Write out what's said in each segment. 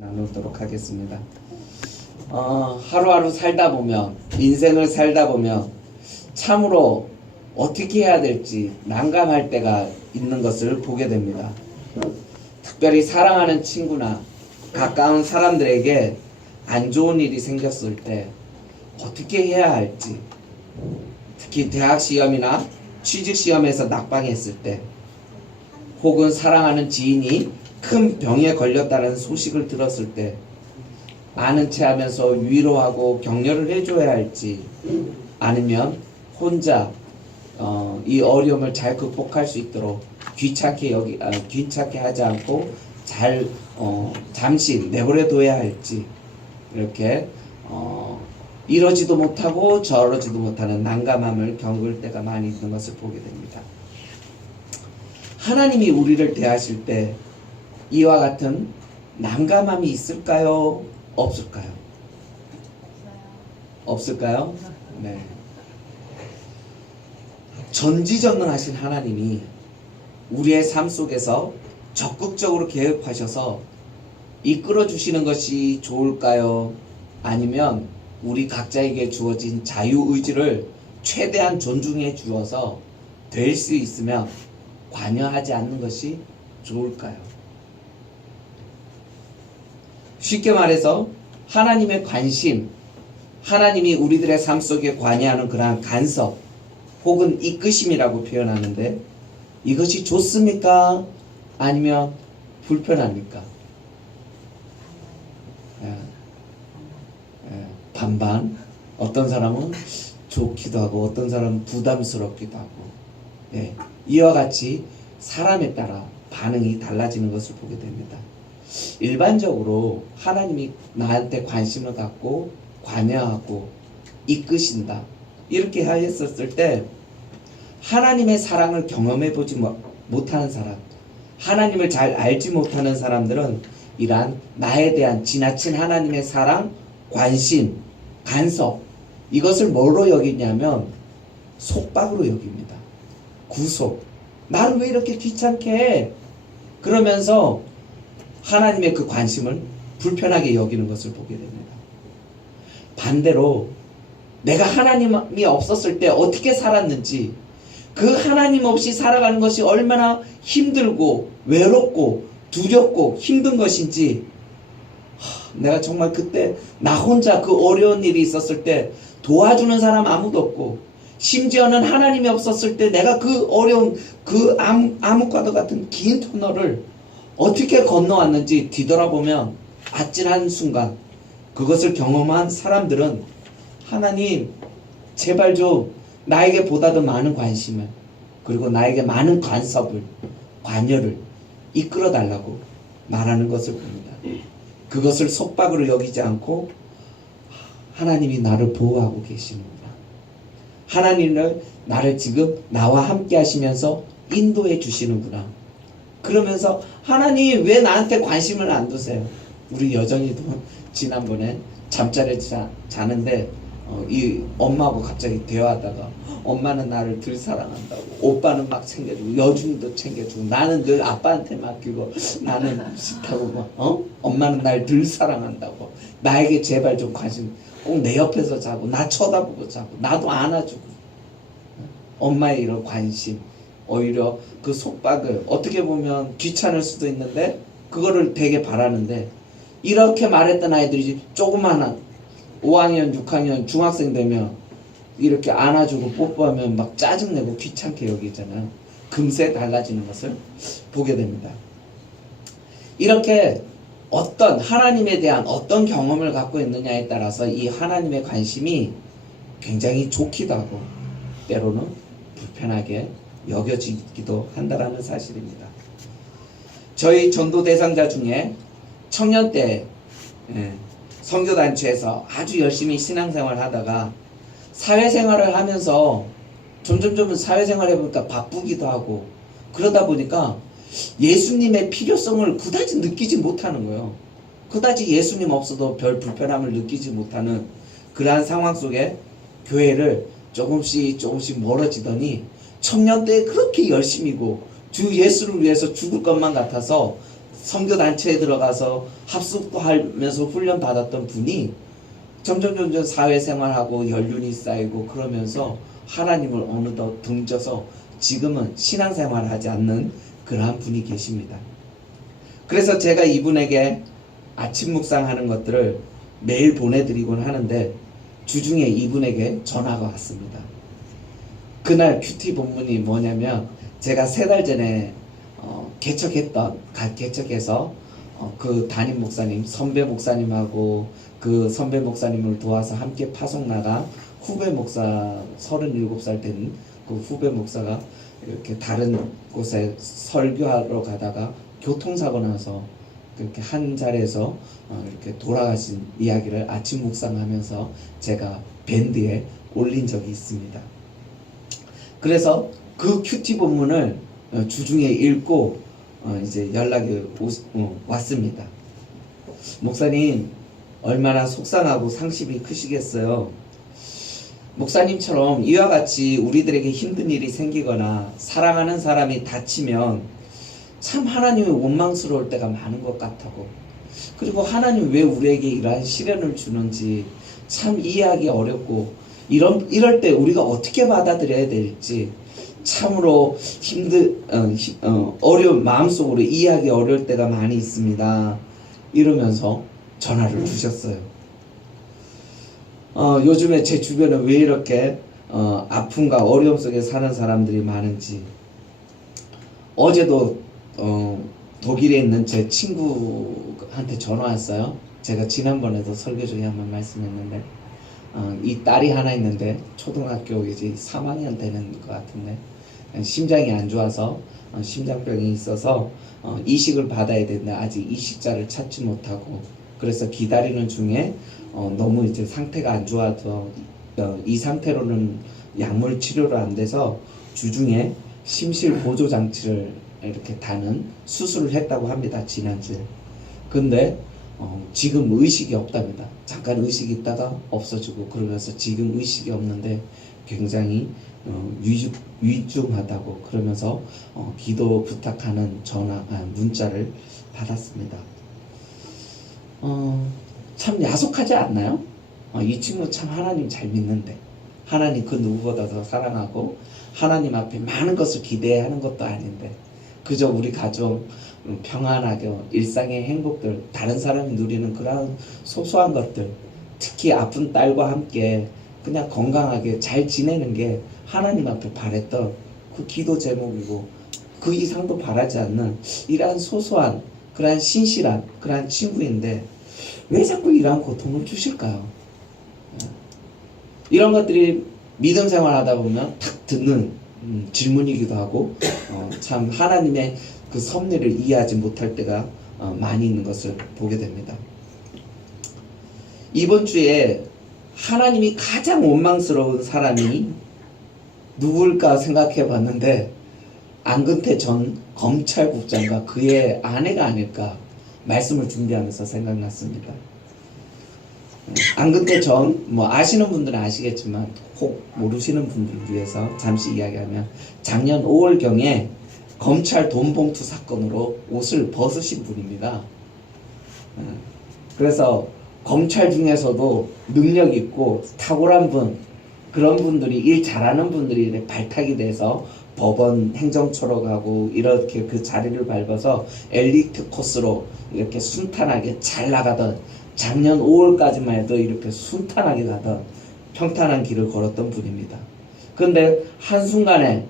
나누도록 하겠습니다. 하루하루 살다 보면, 인생을 살다 보면 참으로 어떻게 해야 될지 난감할 때가 있는 것을 보게 됩니다. 특별히 사랑하는 친구나 가까운 사람들에게 안 좋은 일이 생겼을 때 어떻게 해야 할지, 특히 대학 시험이나 취직 시험에서 낙방했을 때, 혹은 사랑하는 지인이 큰 병에 걸렸다는 소식을 들었을 때 아는 체 하면서 위로하고 격려를 해줘야 할지, 아니면 혼자 이 어려움을 잘 극복할 수 있도록 귀찮게 하지 않고 잘 잠시 내버려 둬야 할지, 이렇게 이러지도 못하고 저러지도 못하는 난감함을 겪을 때가 많이 있는 것을 보게 됩니다. 하나님이 우리를 대하실 때 이와 같은 난감함이 있을까요? 없을까요? 없을까요? 네. 전지전능하신 하나님이 우리의 삶 속에서 적극적으로 개입하셔서 이끌어 주시는 것이 좋을까요? 아니면 우리 각자에게 주어진 자유의지를 최대한 존중해 주어서 될 수 있으면 관여하지 않는 것이 좋을까요? 쉽게 말해서 하나님의 관심, 하나님이 우리들의 삶 속에 관여하는 그러한 간섭 혹은 이끄심이라고 표현하는데, 이것이 좋습니까? 아니면 불편합니까? 반반. 어떤 사람은 좋기도 하고 어떤 사람은 부담스럽기도 하고, 이와 같이 사람에 따라 반응이 달라지는 것을 보게 됩니다. 일반적으로 하나님이 나한테 관심을 갖고 관여하고 이끄신다, 이렇게 하였었을 때 하나님의 사랑을 경험해 보지 못하는 사람, 하나님을 잘 알지 못하는 사람들은 이러한 나에 대한 지나친 하나님의 사랑, 관심, 간섭, 이것을 뭐로 여기냐면 속박으로 여깁니다. 구속. 나를 왜 이렇게 귀찮게 해? 그러면서 하나님의 그 관심을 불편하게 여기는 것을 보게 됩니다. 반대로 내가 하나님이 없었을 때 어떻게 살았는지, 그 하나님 없이 살아가는 것이 얼마나 힘들고 외롭고 두렵고 힘든 것인지, 내가 정말 그때 나 혼자 그 어려운 일이 있었을 때 도와주는 사람 아무도 없고, 심지어는 하나님이 없었을 때 내가 그 어려운 그 암흑과도 같은 긴 터널을 어떻게 건너왔는지 뒤돌아보면 아찔한 순간, 그것을 경험한 사람들은 하나님 제발 좀 나에게 보다 더 많은 관심을, 그리고 나에게 많은 간섭을, 관여를 이끌어 달라고 말하는 것을 봅니다. 그것을 속박으로 여기지 않고 하나님이 나를 보호하고 계시는구나, 하나님은 나를 지금 나와 함께 하시면서 인도해 주시는구나, 그러면서 하나님 왜 나한테 관심을 안 두세요? 우리 여정이도 지난번에 잠자리에 자는데 이 엄마하고 갑자기 대화하다가, 엄마는 나를 덜 사랑한다고, 오빠는 막 챙겨주고 여중이도 챙겨주고 나는 늘 아빠한테 맡기고 나는 싫다고 막 엄마는 날 덜 사랑한다고, 나에게 제발 좀 관심, 꼭 내 옆에서 자고 나 쳐다보고 자고 나도 안아주고, 엄마의 이런 관심, 오히려 그 속박을, 어떻게 보면 귀찮을 수도 있는데 그거를 되게 바라는데, 이렇게 말했던 아이들이 조그마한 5학년, 6학년, 중학생 되면 이렇게 안아주고 뽀뽀하면 막 짜증내고 귀찮게 여기잖아요. 금세 달라지는 것을 보게 됩니다. 이렇게 어떤 하나님에 대한 어떤 경험을 갖고 있느냐에 따라서 이 하나님의 관심이 굉장히 좋기도 하고 때로는 불편하게 여겨지기도 한다는 사실입니다. 저희 전도 대상자 중에 청년 때 선교단체에서 아주 열심히 신앙생활을 하다가 사회생활을 하면서 점점 사회생활을 해보니까 바쁘기도 하고, 그러다 보니까 예수님의 필요성을 그다지 느끼지 못하는 거예요. 그다지 예수님 없어도 별 불편함을 느끼지 못하는 그러한 상황 속에 교회를 조금씩 멀어지더니, 청년 때 그렇게 열심이고 주 예수를 위해서 죽을 것만 같아서 선교단체에 들어가서 합숙도 하면서 훈련 받았던 분이 점점 사회생활하고 연륜이 쌓이고 그러면서 하나님을 어느덧 등져서 지금은 신앙생활을 하지 않는 그러한 분이 계십니다. 그래서 제가 이분에게 아침 묵상하는 것들을 매일 보내드리곤 하는데 주중에 이분에게 전화가 왔습니다. 그날 큐티 본문이 뭐냐면 제가 3달 전에 개척해서 그 담임 목사님, 선배 목사님하고 그 선배 목사님을 도와서 함께 파송 나가 후배 목사 37살 된 그 후배 목사가 이렇게 다른 곳에 설교하러 가다가 교통사고 나서 그렇게 한 자리에서 이렇게 돌아가신 이야기를 아침 묵상하면서 제가 밴드에 올린 적이 있습니다. 그래서 그 큐티 본문을 주중에 읽고 이제 연락이 왔습니다. 목사님 얼마나 속상하고 상심이 크시겠어요. 목사님처럼 이와 같이 우리들에게 힘든 일이 생기거나 사랑하는 사람이 다치면 참 하나님이 원망스러울 때가 많은 것 같다고, 그리고 하나님 왜 우리에게 이러한 시련을 주는지 참 이해하기 어렵고 이럴 때 우리가 어떻게 받아들여야 될지 참으로 어려운 마음속으로 이해하기 어려울 때가 많이 있습니다. 이러면서 전화를 주셨어요. 요즘에 제 주변에 왜 이렇게 아픔과 어려움 속에 사는 사람들이 많은지. 어제도 독일에 있는 제 친구한테 전화 왔어요. 제가 지난번에도 설교 중에 한번 말씀했는데 이 딸이 하나 있는데 초등학교 이제 3학년 되는 것 같은데 심장이 안 좋아서 심장병이 있어서 이식을 받아야 되는데 아직 이식자를 찾지 못하고, 그래서 기다리는 중에 너무 이제 상태가 안 좋아서 이 상태로는 약물 치료를 안 돼서 주중에 심실 보조 장치를 이렇게 다는 수술을 했다고 합니다. 지난주에. 근데 지금 의식이 없답니다. 잠깐 의식이 있다가 없어지고 그러면서 지금 의식이 없는데 굉장히 위중하다고 그러면서 기도 부탁하는 문자를 받았습니다. 참 야속하지 않나요? 이 친구 참 하나님 잘 믿는데, 하나님 그 누구보다 더 사랑하고 하나님 앞에 많은 것을 기대하는 것도 아닌데 그저 우리 가족 평안하게 일상의 행복들, 다른 사람이 누리는 그런 소소한 것들, 특히 아픈 딸과 함께 그냥 건강하게 잘 지내는 게 하나님 앞에 바랬던 그 기도 제목이고 그 이상도 바라지 않는 이러한 소소한 그러한 신실한 그러한 친구인데 왜 자꾸 이러한 고통을 주실까요? 이런 것들이 믿음 생활하다 보면 탁 듣는 질문이기도 하고 참 하나님의 그 섭리를 이해하지 못할 때가 많이 있는 것을 보게 됩니다. 이번 주에 하나님이 가장 원망스러운 사람이 누굴까 생각해 봤는데 안근태 전 검찰국장과 그의 아내가 아닐까 말씀을 준비하면서 생각났습니다. 안근태 전 아시는 분들은 아시겠지만 혹 모르시는 분들을 위해서 잠시 이야기하면 작년 5월경에 검찰 돈봉투 사건으로 옷을 벗으신 분입니다. 그래서 검찰 중에서도 능력 있고 탁월한 분, 그런 분들이 일 잘하는 분들이 발탁이 돼서 법원 행정처로 가고 이렇게 그 자리를 밟아서 엘리트 코스로 이렇게 순탄하게 잘 나가던, 작년 5월까지만 해도 이렇게 순탄하게 가던 평탄한 길을 걸었던 분입니다. 그런데 한순간에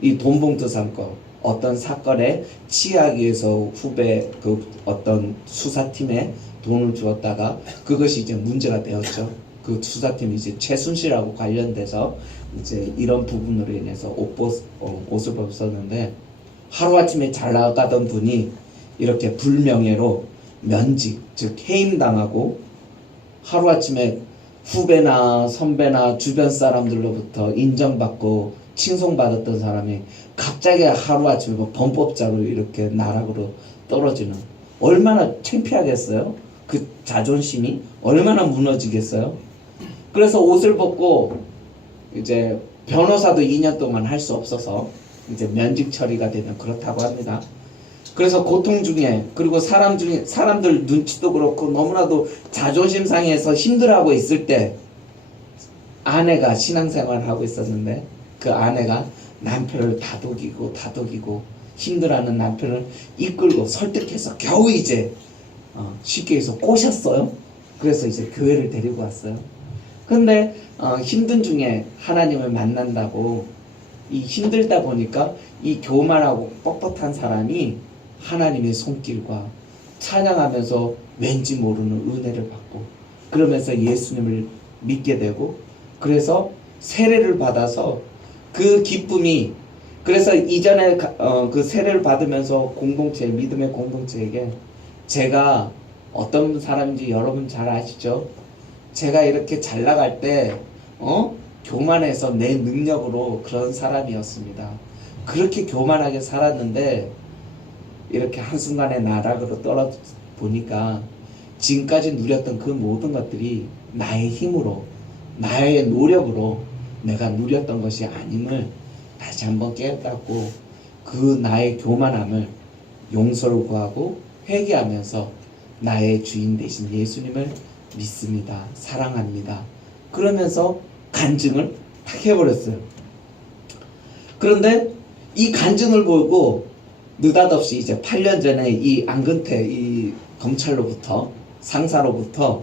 이 돈봉투 사건, 어떤 사건에 취하기 위해서 후배 그 어떤 수사팀에 돈을 주었다가 그것이 이제 문제가 되었죠. 그 수사팀이 이제 최순실하고 관련돼서 이제 이런 부분으로 인해서 옷을 벗었는데 하루아침에 잘 나가던 분이 이렇게 불명예로 면직, 즉 해임당하고 하루아침에 후배나 선배나 주변 사람들로부터 인정받고 칭송받았던 사람이 갑자기 하루아침에 범법자로 이렇게 나락으로 떨어지는, 얼마나 창피하겠어요? 그 자존심이 얼마나 무너지겠어요? 그래서 옷을 벗고 이제 변호사도 2년 동안 할 수 없어서 이제 면직 처리가 되면 그렇다고 합니다. 그래서 고통 중에, 그리고 사람들 눈치도 그렇고 너무나도 자존심 상해서 힘들어하고 있을 때 아내가 신앙생활을 하고 있었는데 그 아내가 남편을 다독이고 힘들어하는 남편을 이끌고 설득해서 겨우 이제 쉽게 해서 꼬셨어요. 그래서 이제 교회를 데리고 왔어요. 근데 힘든 중에 하나님을 만난다고 이 힘들다 보니까 이 교만하고 뻣뻣한 사람이 하나님의 손길과 찬양하면서 왠지 모르는 은혜를 받고 그러면서 예수님을 믿게 되고 그래서 세례를 받아서 그 기쁨이 그래서 이전에 그 세례를 받으면서 공동체 믿음의 공동체에게 제가 어떤 사람인지 여러분 잘 아시죠? 제가 이렇게 잘 나갈 때 교만해서 내 능력으로 그런 사람이었습니다. 그렇게 교만하게 살았는데 이렇게 한순간에 나락으로 떨어져 보니까 지금까지 누렸던 그 모든 것들이 나의 힘으로 나의 노력으로 내가 누렸던 것이 아님을 다시 한번 깨닫고 그 나의 교만함을 용서를 구하고 회개하면서 나의 주인 되신 예수님을 믿습니다. 사랑합니다. 그러면서 간증을 탁 해버렸어요. 그런데 이 간증을 보고 느닷없이 이제 8년 전에 이 안근태 이 검찰로부터 상사로부터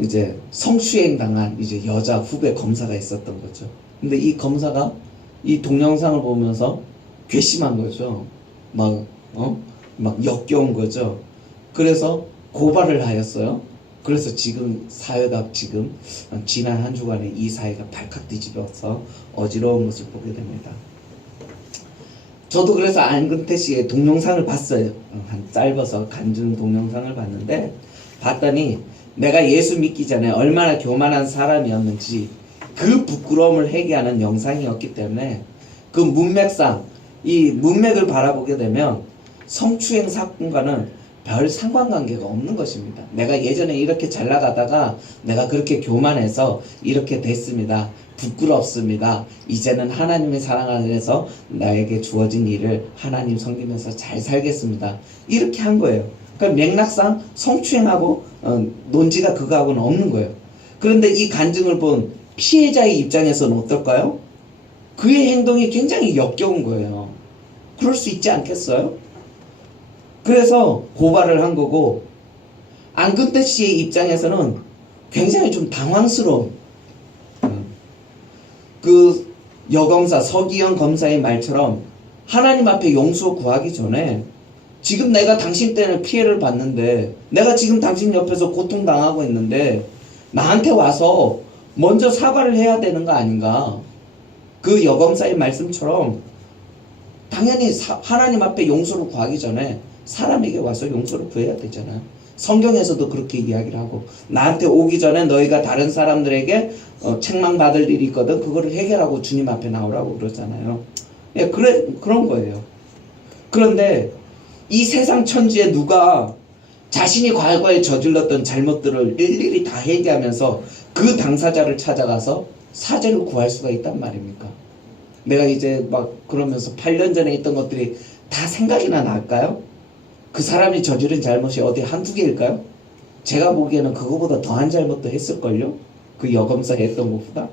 이제 성추행 당한 이제 여자 후배 검사가 있었던 거죠. 근데 이 검사가 이 동영상을 보면서 괘씸한 거죠. 막 역겨운 거죠. 그래서 고발을 하였어요. 그래서 지금 사회가 지금 지난 한 주간에 이 사회가 발칵 뒤집어서 어지러운 모습을 보게 됩니다. 저도 그래서 안근태 씨의 동영상을 봤어요. 한 짧아서 간증 동영상을 봤는데 봤더니 내가 예수 믿기 전에 얼마나 교만한 사람이었는지 그 부끄러움을 회개하는 영상이었기 때문에 그 문맥상 이 문맥을 바라보게 되면 성추행 사건과는 별 상관관계가 없는 것입니다. 내가 예전에 이렇게 잘 나가다가 내가 그렇게 교만해서 이렇게 됐습니다. 부끄럽습니다. 이제는 하나님의 사랑 안에서 나에게 주어진 일을 하나님 섬기면서 잘 살겠습니다. 이렇게 한 거예요. 그러니까 맥락상 성추행하고 논지가 그거하고는 없는 거예요. 그런데 이 간증을 본 피해자의 입장에서는 어떨까요? 그의 행동이 굉장히 역겨운 거예요. 그럴 수 있지 않겠어요? 그래서 고발을 한 거고 안근태 씨의 입장에서는 굉장히 좀 당황스러운 그 여검사 서기현 검사의 말처럼 하나님 앞에 용서 구하기 전에 지금 내가 당신 때문에 피해를 봤는데 내가 지금 당신 옆에서 고통당하고 있는데 나한테 와서 먼저 사과를 해야 되는 거 아닌가. 그 여검사의 말씀처럼 당연히 하나님 앞에 용서를 구하기 전에 사람에게 와서 용서를 구해야 되잖아요. 성경에서도 그렇게 이야기를 하고 나한테 오기 전에 너희가 다른 사람들에게 책망받을 일이 있거든 그거를 해결하고 주님 앞에 나오라고 그러잖아요. 예, 그런 거예요. 그런데 이 세상 천지에 누가 자신이 과거에 저질렀던 잘못들을 일일이 다 회개하면서 그 당사자를 찾아가서 사죄를 구할 수가 있단 말입니까? 내가 이제 막 그러면서 8년 전에 있던 것들이 다 생각이나 날까요? 그 사람이 저지른 잘못이 어디 한두 개일까요? 제가 보기에는 그거보다 더한 잘못도 했을걸요? 그 여검사 했던 것보다.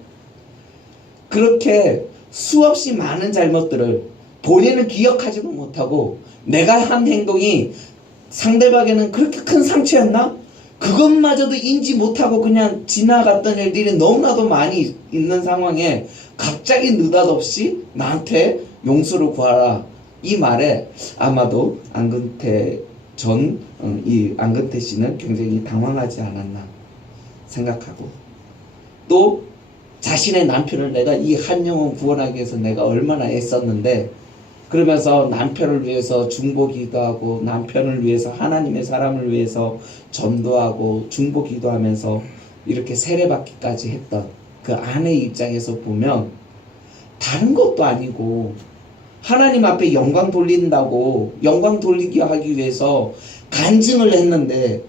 그렇게 수없이 많은 잘못들을 본인은 기억하지도 못하고 내가 한 행동이 상대방에는 그렇게 큰 상처였나? 그것마저도 인지 못하고 그냥 지나갔던 일들이 너무나도 많이 있는 상황에 갑자기 느닷없이 나한테 용서를 구하라 이 말에 아마도 안근태 씨는 굉장히 당황하지 않았나 생각하고 또 자신의 남편을 내가 이 한 영혼 구원하기 위해서 내가 얼마나 애썼는데 그러면서 남편을 위해서 중보기도 하고 남편을 위해서 하나님의 사람을 위해서 전도하고 중보기도 하면서 이렇게 세례받기까지 했던 그 아내의 입장에서 보면 다른 것도 아니고 하나님 앞에 영광 돌린다고 영광 돌리기 하기 위해서 간증을 했는데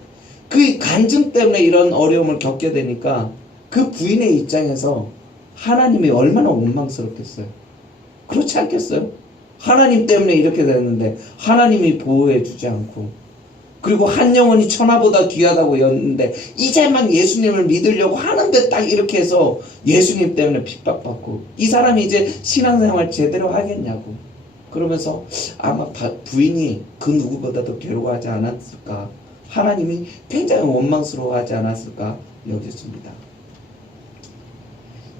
그 간증 때문에 이런 어려움을 겪게 되니까 그 부인의 입장에서 하나님이 얼마나 원망스럽겠어요. 그렇지 않겠어요? 하나님 때문에 이렇게 됐는데 하나님이 보호해 주지 않고, 그리고 한 영혼이 천하보다 귀하다고 였는데 이제만 예수님을 믿으려고 하는데 딱 이렇게 해서 예수님 때문에 핍박받고, 이 사람이 이제 신앙생활 제대로 하겠냐고. 그러면서 아마 부인이 그 누구보다도 괴로워하지 않았을까, 하나님이 굉장히 원망스러워하지 않았을까 여겼습니다.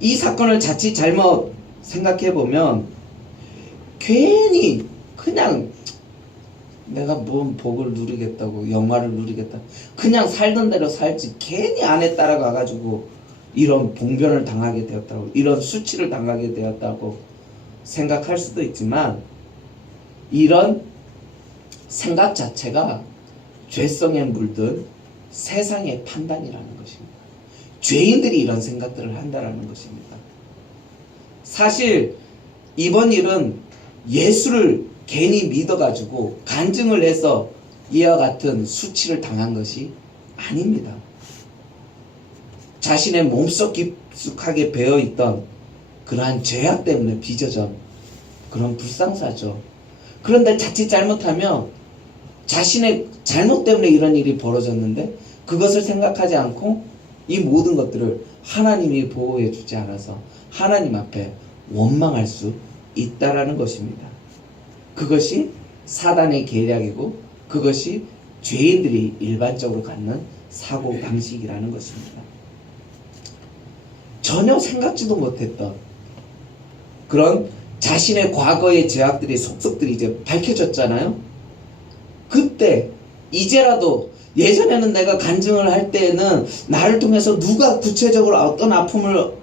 이 사건을 자칫 잘못 생각해보면 괜히 그냥 내가 뭔 복을 누리겠다고, 영화를 누리겠다, 그냥 살던 대로 살지 괜히 아내 따라가가지고 이런 봉변을 당하게 되었다고, 이런 수치를 당하게 되었다고 생각할 수도 있지만, 이런 생각 자체가 죄성에 물든 세상의 판단이라는 것입니다. 죄인들이 이런 생각들을 한다라는 것입니다. 사실 이번 일은 예수를 괜히 믿어가지고 간증을 해서 이와 같은 수치를 당한 것이 아닙니다. 자신의 몸속 깊숙하게 배어있던 그러한 죄악 때문에 빚어진 그런 불상사죠. 그런데 자칫 잘못하면 자신의 잘못 때문에 이런 일이 벌어졌는데 그것을 생각하지 않고 이 모든 것들을 하나님이 보호해 주지 않아서 하나님 앞에 원망할 수 있다라는 것입니다. 그것이 사단의 계략이고, 그것이 죄인들이 일반적으로 갖는 사고 방식이라는 것입니다. 전혀 생각지도 못했던 그런 자신의 과거의 죄악들이, 속속들이 이제 밝혀졌잖아요. 그때 이제라도, 예전에는 내가 간증을 할 때에는 나를 통해서 누가 구체적으로 어떤 아픔을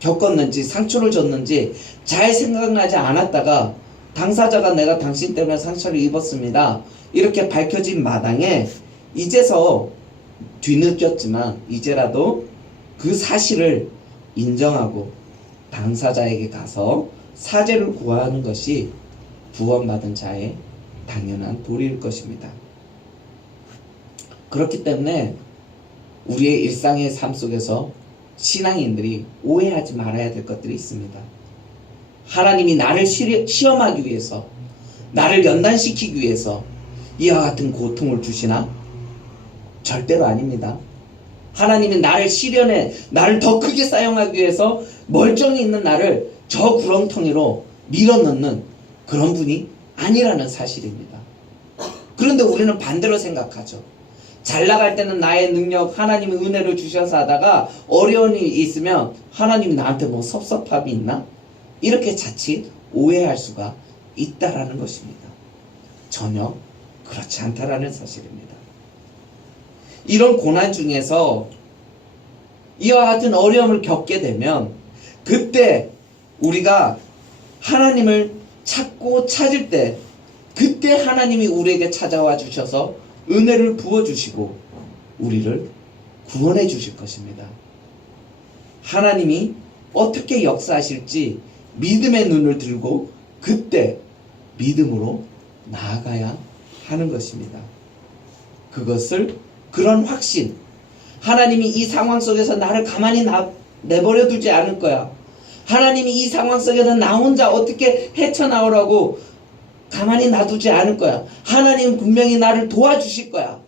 겪었는지, 상처를 줬는지 잘 생각나지 않았다가 당사자가 내가 당신 때문에 상처를 입었습니다, 이렇게 밝혀진 마당에 이제서 뒤늦었지만 이제라도 그 사실을 인정하고 당사자에게 가서 사죄를 구하는 것이 구원받은 자의 당연한 도리일 것입니다. 그렇기 때문에 우리의 일상의 삶 속에서 신앙인들이 오해하지 말아야 될 것들이 있습니다. 하나님이 나를 시험하기 위해서, 나를 연단시키기 위해서 이와 같은 고통을 주시나? 절대로 아닙니다. 하나님이 나를 시련해, 나를 더 크게 사용하기 위해서 멀쩡히 있는 나를 저 구렁텅이로 밀어넣는 그런 분이 아니라는 사실입니다. 그런데 우리는 반대로 생각하죠. 잘 나갈 때는 나의 능력, 하나님의 은혜를 주셔서 하다가 어려운 일이 있으면 하나님이 나한테 뭐 섭섭함이 있나? 이렇게 자칫 오해할 수가 있다라는 것입니다. 전혀 그렇지 않다라는 사실입니다. 이런 고난 중에서 이와 같은 어려움을 겪게 되면 그때 우리가 하나님을 찾고 찾을 때, 그때 하나님이 우리에게 찾아와 주셔서 은혜를 부어주시고 우리를 구원해 주실 것입니다. 하나님이 어떻게 역사하실지 믿음의 눈을 들고 그때 믿음으로 나아가야 하는 것입니다. 그것을, 그런 확신, 하나님이 이 상황 속에서 나를 가만히 내버려 두지 않을 거야, 하나님이 이 상황 속에서 나 혼자 어떻게 헤쳐나오라고 가만히 놔두지 않을 거야, 하나님 분명히 나를 도와주실 거야,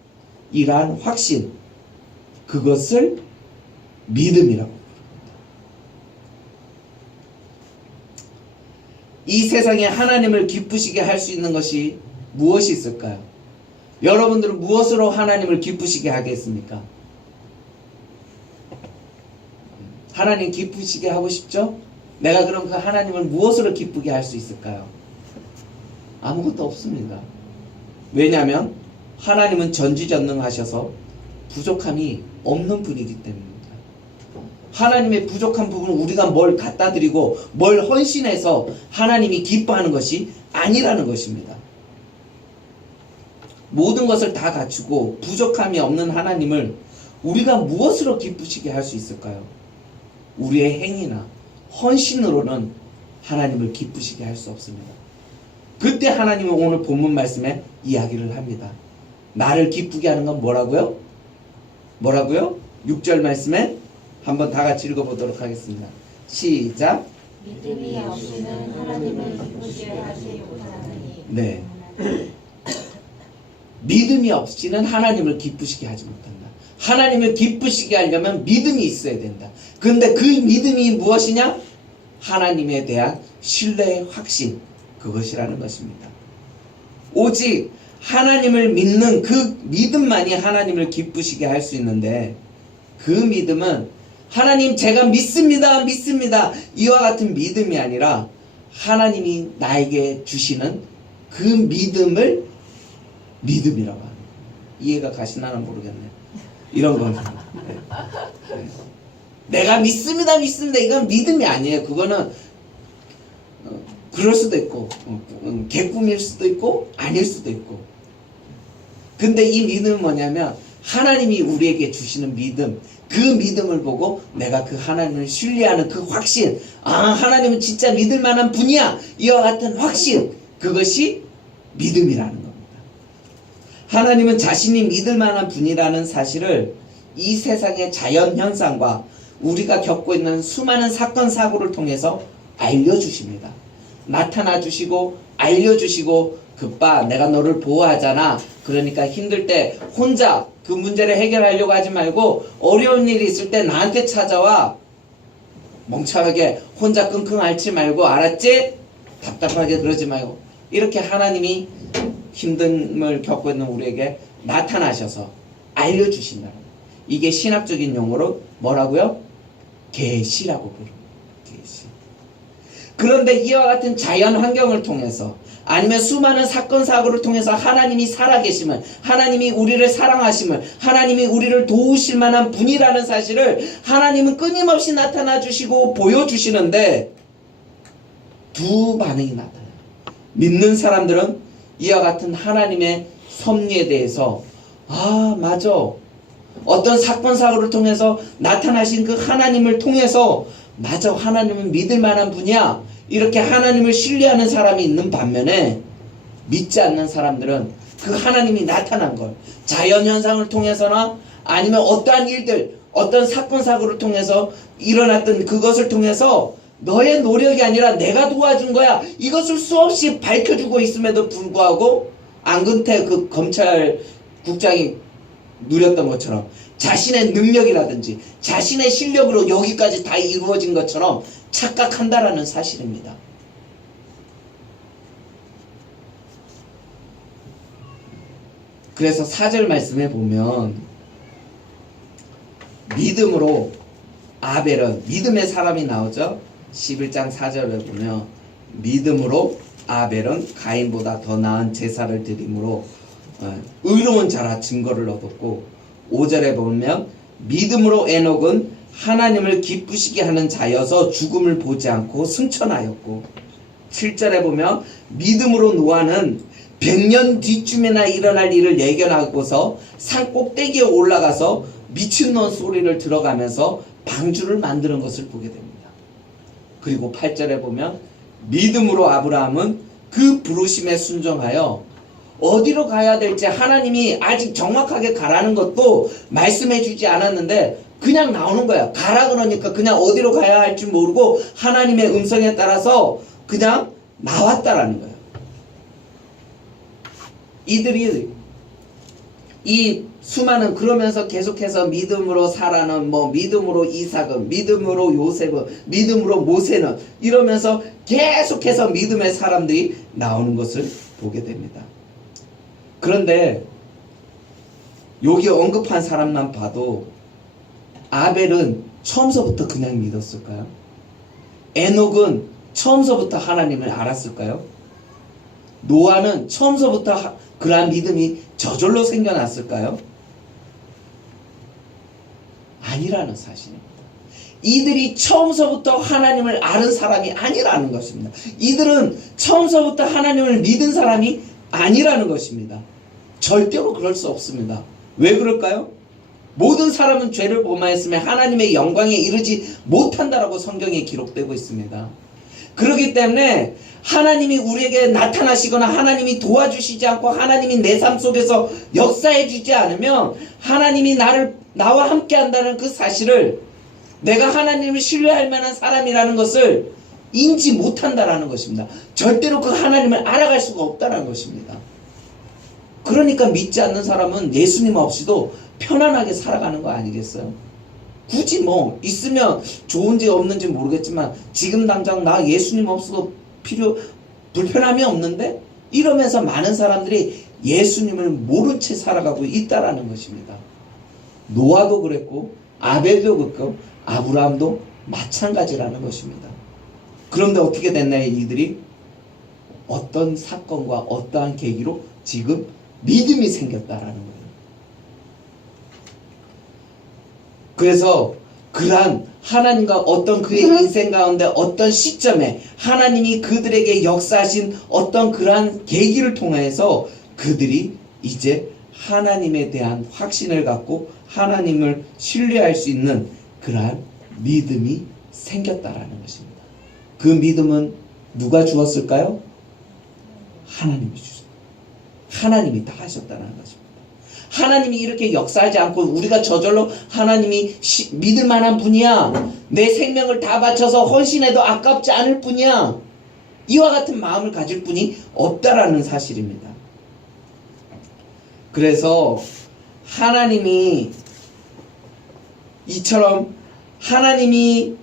이러한 확신, 그것을 믿음이라고. 이 세상에 하나님을 기쁘시게 할 수 있는 것이 무엇이 있을까요? 여러분들은 무엇으로 하나님을 기쁘시게 하겠습니까? 하나님 기쁘시게 하고 싶죠? 내가 그럼 그 하나님을 무엇으로 기쁘게 할 수 있을까요? 아무것도 없습니다. 왜냐하면 하나님은 전지전능하셔서 부족함이 없는 분이기 때문입니다. 하나님의 부족한 부분을 우리가 뭘 갖다 드리고 뭘 헌신해서 하나님이 기뻐하는 것이 아니라는 것입니다. 모든 것을 다 갖추고 부족함이 없는 하나님을 우리가 무엇으로 기쁘시게 할 수 있을까요? 우리의 행위나 헌신으로는 하나님을 기쁘시게 할 수 없습니다. 그때 하나님은 오늘 본문 말씀에 이야기를 합니다. 나를 기쁘게 하는 건 뭐라고요? 뭐라고요? 6절 말씀에 한번 다 같이 읽어보도록 하겠습니다. 시작. 믿음이 없이는 하나님을 기쁘시게 하지 못하나니. 네. 믿음이 없이는 하나님을 기쁘시게 하지 못한다. 하나님을 기쁘시게 하려면 믿음이 있어야 된다. 그런데 그 믿음이 무엇이냐? 하나님에 대한 신뢰의 확신, 그것이라는 것입니다. 오직 하나님을 믿는 그 믿음만이 하나님을 기쁘시게 할 수 있는데, 그 믿음은 하나님 제가 믿습니다, 믿습니다, 이와 같은 믿음이 아니라 하나님이 나에게 주시는 그 믿음을 믿음이라고 하는 거예요. 이해가 가시나는 모르겠네요. 이런 거는 네. 네. 내가 믿습니다, 믿습니다, 이건 믿음이 아니에요. 그거는 그럴 수도 있고 개꿈일 수도 있고 아닐 수도 있고. 근데 이 믿음은 뭐냐면 하나님이 우리에게 주시는 믿음, 그 믿음을 보고 내가 그 하나님을 신뢰하는 그 확신, 하나님은 진짜 믿을 만한 분이야, 이와 같은 확신, 그것이 믿음이라는 겁니다. 하나님은 자신이 믿을 만한 분이라는 사실을 이 세상의 자연현상과 우리가 겪고 있는 수많은 사건 사고를 통해서 알려주십니다. 나타나 주시고 알려주시고, 그빠 내가 너를 보호하잖아, 그러니까 힘들 때 혼자 그 문제를 해결하려고 하지 말고 어려운 일이 있을 때 나한테 찾아와. 멍청하게 혼자 끙끙 앓지 말고, 알았지? 답답하게 그러지 말고. 이렇게 하나님이 힘듦을 겪고 있는 우리에게 나타나셔서 알려주신다는 거예요. 이게 신학적인 용어로 뭐라고요? 계시라고 부릅니다. 계시. 그런데 이와 같은 자연 환경을 통해서, 아니면 수많은 사건 사고를 통해서 하나님이 살아계심을, 하나님이 우리를 사랑하심을, 하나님이 우리를 도우실 만한 분이라는 사실을 하나님은 끊임없이 나타나 주시고 보여주시는데, 두 반응이 나타나요. 믿는 사람들은 이와 같은 하나님의 섭리에 대해서 맞아, 어떤 사건 사고를 통해서 나타나신 그 하나님을 통해서 맞아, 하나님은 믿을 만한 분이야, 이렇게 하나님을 신뢰하는 사람이 있는 반면에, 믿지 않는 사람들은 그 하나님이 나타난 걸 자연현상을 통해서나 아니면 어떠한 일들, 어떤 사건 사고를 통해서 일어났던 그것을 통해서 너의 노력이 아니라 내가 도와준 거야, 이것을 수없이 밝혀주고 있음에도 불구하고, 안근태 그 검찰국장이 누렸던 것처럼 자신의 능력이라든지 자신의 실력으로 여기까지 다 이루어진 것처럼 착각한다라는 사실입니다. 그래서 4절 말씀에 보면 믿음으로 아벨은, 믿음의 사람이 나오죠. 11장 4절에 보면 믿음으로 아벨은 가인보다 더 나은 제사를 드림으로 의로운 자라 증거를 얻었고, 5절에 보면 믿음으로 에녹은 하나님을 기쁘시게 하는 자여서 죽음을 보지 않고 승천하였고, 7절에 보면 믿음으로 노아는 100년 뒤쯤에나 일어날 일을 예견하고서 산 꼭대기에 올라가서 미친놈 소리를 들어가면서 방주를 만드는 것을 보게 됩니다. 그리고 8절에 보면 믿음으로 아브라함은 그 부르심에 순종하여 어디로 가야 될지 하나님이 아직 정확하게 가라는 것도 말씀해 주지 않았는데 그냥 나오는 거야. 가라 그러니까 그냥 어디로 가야 할지 모르고 하나님의 음성에 따라서 그냥 나왔다라는 거예요. 이들이 이 수많은, 그러면서 계속해서 믿음으로 사라는, 믿음으로 이삭은, 믿음으로 요셉은, 믿음으로 모세는, 이러면서 계속해서 믿음의 사람들이 나오는 것을 보게 됩니다. 그런데 여기 언급한 사람만 봐도 아벨은 처음서부터 그냥 믿었을까요? 에녹은 처음서부터 하나님을 알았을까요? 노아는 처음서부터 그러한 믿음이 저절로 생겨났을까요? 아니라는 사실입니다. 이들이 처음서부터 하나님을 아는 사람이 아니라는 것입니다. 이들은 처음서부터 하나님을 믿은 사람이 아니라는 것입니다. 절대로 그럴 수 없습니다. 왜 그럴까요? 모든 사람은 죄를 범하였으며 하나님의 영광에 이르지 못한다라고 성경에 기록되고 있습니다. 그렇기 때문에 하나님이 우리에게 나타나시거나 하나님이 도와주시지 않고 하나님이 내 삶 속에서 역사해 주지 않으면, 하나님이 나와 함께 한다는 그 사실을, 내가 하나님을 신뢰할 만한 사람이라는 것을 인지 못한다라는 것입니다. 절대로 그 하나님을 알아갈 수가 없다라는 것입니다. 그러니까 믿지 않는 사람은 예수님 없이도 편안하게 살아가는 거 아니겠어요? 굳이 뭐 있으면 좋은지 없는지 모르겠지만 지금 당장 나 예수님 없어도 불편함이 없는데, 이러면서 많은 사람들이 예수님을 모른 채 살아가고 있다라는 것입니다. 노아도 그랬고 아벨도 그랬고 아브라함도 마찬가지라는 것입니다. 그런데 어떻게 됐나요? 이들이 어떤 사건과 어떠한 계기로 지금 믿음이 생겼다라는 거예요. 그래서 그러한 하나님과 어떤 그의 인생 가운데 어떤 시점에 하나님이 그들에게 역사하신 어떤 그러한 계기를 통해서 그들이 이제 하나님에 대한 확신을 갖고 하나님을 신뢰할 수 있는 그러한 믿음이 생겼다라는 것입니다. 그 믿음은 누가 주었을까요? 하나님이 주셨다. 하나님이 다 하셨다는 것입니다. 하나님이 이렇게 역사하지 않고 우리가 저절로 하나님이 믿을 만한 분이야, 내 생명을 다 바쳐서 헌신해도 아깝지 않을 분이야, 이와 같은 마음을 가질 분이 없다라는 사실입니다. 그래서 하나님이 이처럼 하나님이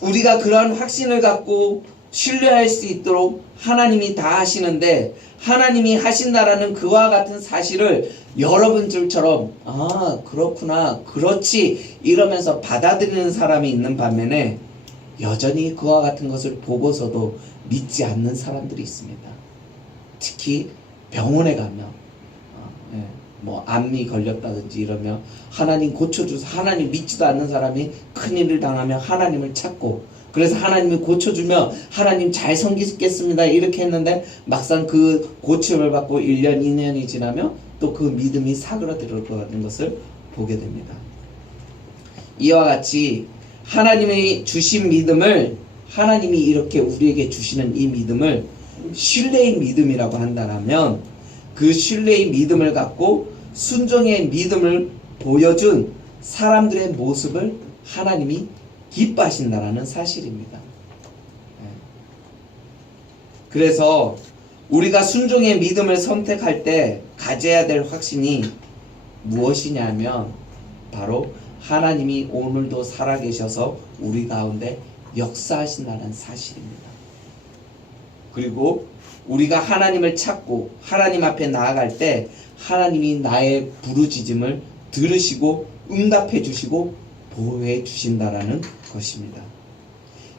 우리가 그런 확신을 갖고 신뢰할 수 있도록 하나님이 다 하시는데, 하나님이 하신다라는 그와 같은 사실을 여러분들처럼 아 그렇구나 그렇지 이러면서 받아들이는 사람이 있는 반면에 여전히 그와 같은 것을 보고서도 믿지 않는 사람들이 있습니다. 특히 병원에 가면 뭐 암이 걸렸다든지 이러면 하나님 고쳐주세요, 하나님 믿지도 않는 사람이 큰일을 당하면 하나님을 찾고, 그래서 하나님이 고쳐주면 하나님 잘 섬기겠습니다 이렇게 했는데 막상 그 고침을 받고 1년 2년이 지나면 또 그 믿음이 사그라드는 것을 보게 됩니다. 이와 같이 하나님이 주신 믿음을, 하나님이 이렇게 우리에게 주시는 이 믿음을 신뢰의 믿음이라고 한다면, 그 신뢰의 믿음을 갖고 순종의 믿음을 보여준 사람들의 모습을 하나님이 기뻐하신다라는 사실입니다. 그래서 우리가 순종의 믿음을 선택할 때 가져야 될 확신이 무엇이냐면 바로 하나님이 오늘도 살아계셔서 우리 가운데 역사하신다는 사실입니다. 그리고 우리가 하나님을 찾고 하나님 앞에 나아갈 때 하나님이 나의 부르짖음을 들으시고 응답해 주시고 보호해 주신다라는 것입니다.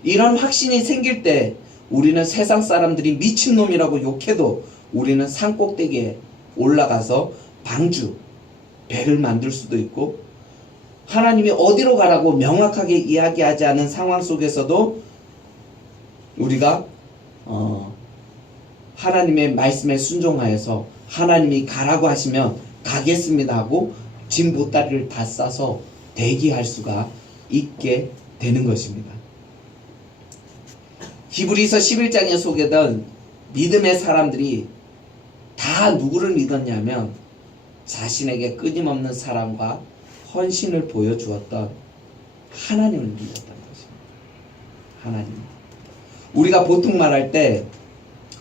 이런 확신이 생길 때 우리는 세상 사람들이 미친놈이라고 욕해도 우리는 산꼭대기에 올라가서 방주, 배를 만들 수도 있고, 하나님이 어디로 가라고 명확하게 이야기하지 않은 상황 속에서도 우리가 하나님의 말씀에 순종하여서 하나님이 가라고 하시면 가겠습니다 하고 짐 보따리를 다 싸서 대기할 수가 있게 되는 것입니다. 히브리서 11장에 소개된 믿음의 사람들이 다 누구를 믿었냐면 자신에게 끊임없는 사랑과 헌신을 보여주었던 하나님을 믿었다는 것입니다. 하나님. 우리가 보통 말할 때,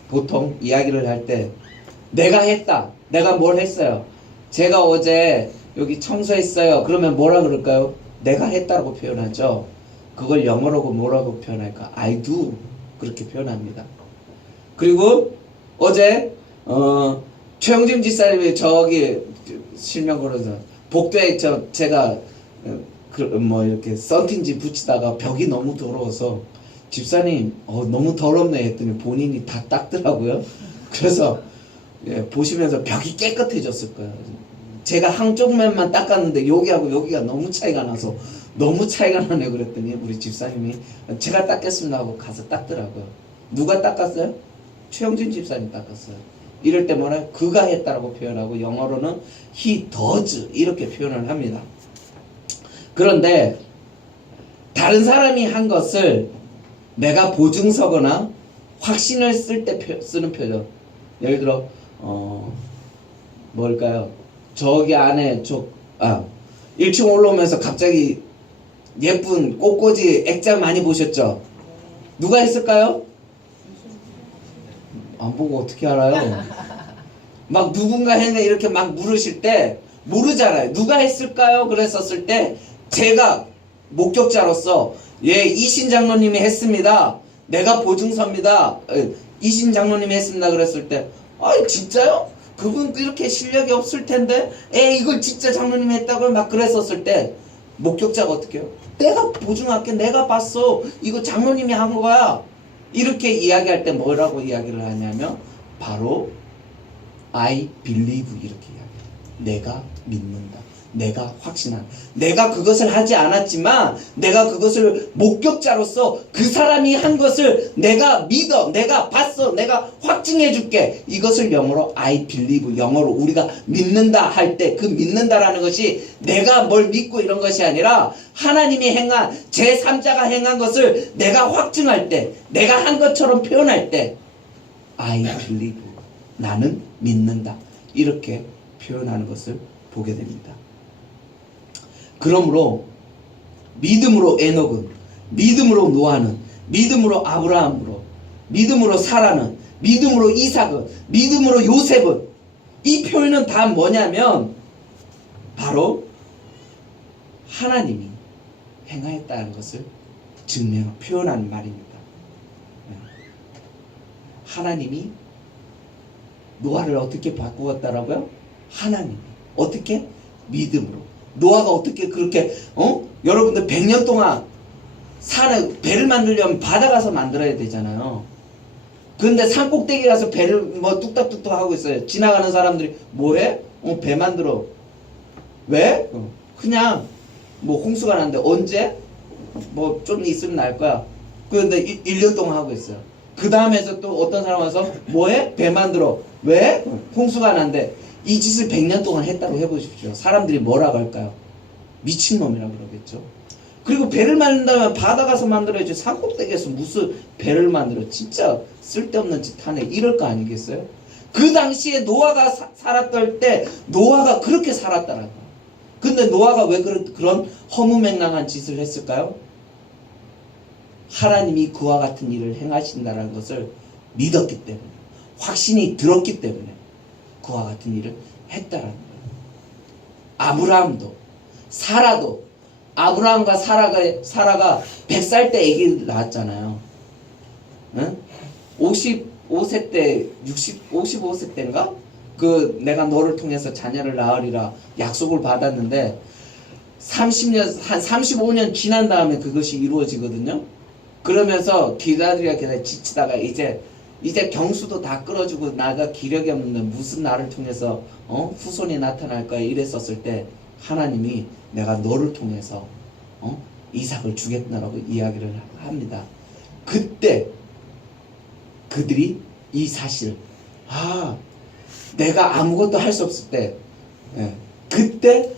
보통 이야기를 할 때 내가 했다, 내가 뭘 했어요, 제가 어제 여기 청소했어요 그러면 뭐라 그럴까요? 내가 했다고 표현하죠. 그걸 영어로 뭐라고 표현할까? I do, 그렇게 표현합니다. 그리고 어제 최영진 집사님이 저기 실명 걸어서 복도에 제가 이렇게 썬팅지 붙이다가 벽이 너무 더러워서 집사님 너무 더럽네 했더니 본인이 다 닦더라고요. 그래서 보시면서 벽이 깨끗해졌을 거예요. 제가 한쪽 면만 닦았는데 여기하고 여기가 너무 차이가 나서 너무 차이가 나네 그랬더니 우리 집사님이 제가 닦겠습니다 하고 가서 닦더라고요. 누가 닦았어요? 최영진 집사님 닦았어요. 이럴 때 뭐라 그가 했다라고 표현하고 영어로는 he does 이렇게 표현을 합니다. 그런데 다른 사람이 한 것을 내가 보증서거나 확신을 쓸 때 쓰는 표현, 예를 들어 뭘까요? 저기 안에 1층 올라오면서 갑자기 예쁜 꽃꽂이 액자 많이 보셨죠? 누가 했을까요? 안 보고 어떻게 알아요? 막 누군가 했네 이렇게 막 물으실 때 모르잖아요. 누가 했을까요? 그랬었을 때 제가 목격자로서 예, 이신 장로님이 했습니다. 내가 보증서입니다. 이신 장로님이 했습니다. 그랬을 때 진짜요? 그분 이렇게 실력이 없을 텐데 이걸 진짜 장로님이 했다고 막 그랬었을 때 목격자가 어떻게 해요? 내가 보증할게. 내가 봤어. 이거 장로님이 한 거야. 이렇게 이야기할 때 뭐라고 이야기를 하냐면 바로 I believe 이렇게 이야기해요. 내가 믿는다. 내가 확신한다. 내가 그것을 하지 않았지만 내가 그것을 목격자로서 그 사람이 한 것을 내가 믿어. 내가 봤어. 내가 확증해 줄게. 이것을 영어로 I believe, 영어로 우리가 믿는다 할 때 그 믿는다라는 것이 내가 뭘 믿고 이런 것이 아니라 하나님이 행한 제3자가 행한 것을 내가 확증할 때, 내가 한 것처럼 표현할 때 I believe, 나는 믿는다. 이렇게 표현하는 것을 보게 됩니다. 그러므로 믿음으로 에녹은, 믿음으로 노아는, 믿음으로 아브라함으로, 믿음으로 사라는, 믿음으로 이삭은, 믿음으로 요셉은, 이 표현은 다 뭐냐면 바로 하나님이 행하였다는 것을 표현하는 말입니다. 하나님이 노아를 어떻게 바꾸었다라고요? 하나님이 어떻게? 믿음으로. 노아가 어떻게 그렇게 여러분들 100년 동안 배를 만들려면 바다 가서 만들어야 되잖아요. 근데 산 꼭대기 가서 배를 뭐 뚝딱뚝딱 하고 있어요. 지나가는 사람들이 뭐해? 배 만들어. 왜? 그냥 뭐 홍수가 났는데 언제? 뭐 좀 있으면 날 거야. 그런데 1년 동안 하고 있어요. 그 다음에서 또 어떤 사람 와서 뭐해? 배 만들어. 왜? 홍수가 났는데 이 짓을 100년 동안 했다고 해보십시오. 사람들이 뭐라고 할까요? 미친놈이라고 그러겠죠. 그리고 배를 만든다면 바다 가서 만들어야지. 산꼭대기에서 무슨 배를 만들어. 진짜 쓸데없는 짓 하네. 이럴 거 아니겠어요? 그 당시에 노아가 살았던 때 노아가 그렇게 살았다라고. 근데 노아가 왜 그런 허무맹랑한 짓을 했을까요? 하나님이 그와 같은 일을 행하신다는 것을 믿었기 때문에, 확신이 들었기 때문에 그와 같은 일을 했다라는 거예요. 아브라함도 사라도, 아브라함과 사라가 100살 때 아기를 낳았잖아요. 응? 55세 때 55세 때인가? 내가 너를 통해서 자녀를 낳으리라 약속을 받았는데 30년, 한 35년 지난 다음에 그것이 이루어지거든요. 그러면서 기다리다 지치다가 이제 경수도 다 끌어주고 나가 기력이 없는데 무슨 나를 통해서 후손이 나타날 거야 이랬었을 때 하나님이 내가 너를 통해서 이삭을 주겠다라고 이야기를 합니다. 그때 그들이 이 사실 내가 아무것도 할 수 없을 때 그때